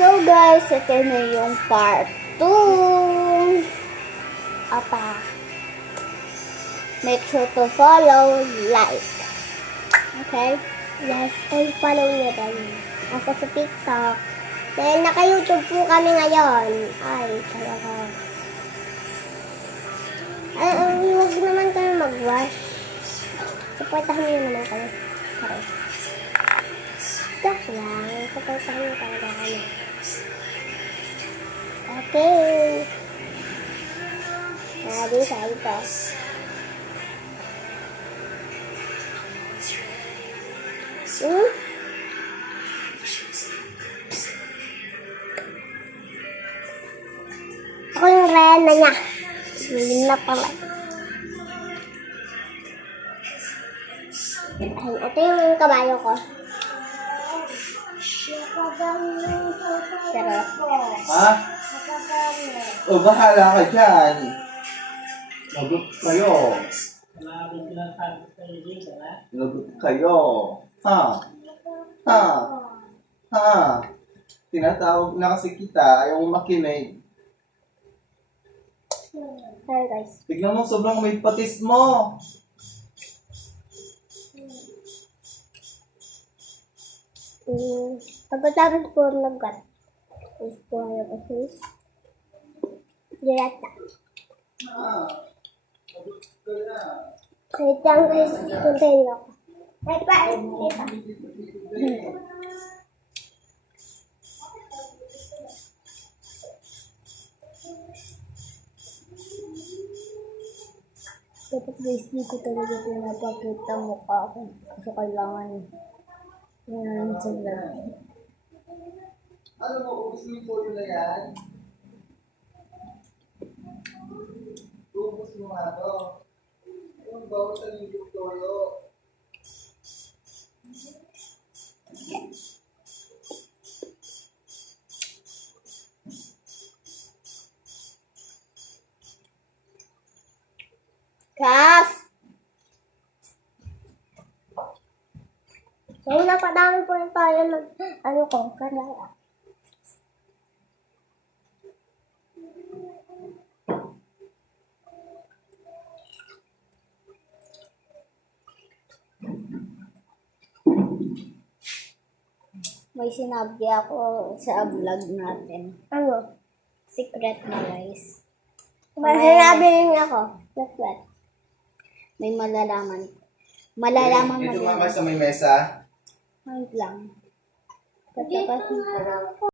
So guys, ito na yung part 2. Make sure to follow, like. Okay? Yes, and follow nyo rin ako sa TikTok. Dahil naka-YouTube po kami ngayon. Ay, talaga. Huwag naman kayo mag-wash. Supportahan nyo naman kayo. Sorry. Joke lang. Supportahan nyo talaga kami. Okay. Nadi sa ito. Ako yung rena niya. Yun na pala. Ay, ito yung kabayo ko. Pero, Ha? O, bahala ka dyan. Lagot kayo. Lagot kayo. Ha? Ha? Ha? Tinatawag na kasi kita. Ayaw mo makinig. sorry guys. Tignan mo, sobrang may patis mo. Pagkatapos po nag-cut. Is po ayaw kasi. Dirata. Ha? Lagot ka na. Wait lang guys. Tuntayin ako. Ay pa. Dapat guys, di ko talaga pinapakita mukha ko. Kasi kailangan yan sa vlog. Ano mo, ubus mo yung toyo na yan? Ubus mo nga to. Yung bawal sa yung toyo. Kas! Ngayon napadami po yung tayo ng ano ko, kanala. May sinabi ako sa vlog natin. Ano? Secret na guys. May sinabi rin ako. That's what? May malalaman. Malalaman mo Dito din. nga kayo sa may mesa. Wait lang. Pagkatapos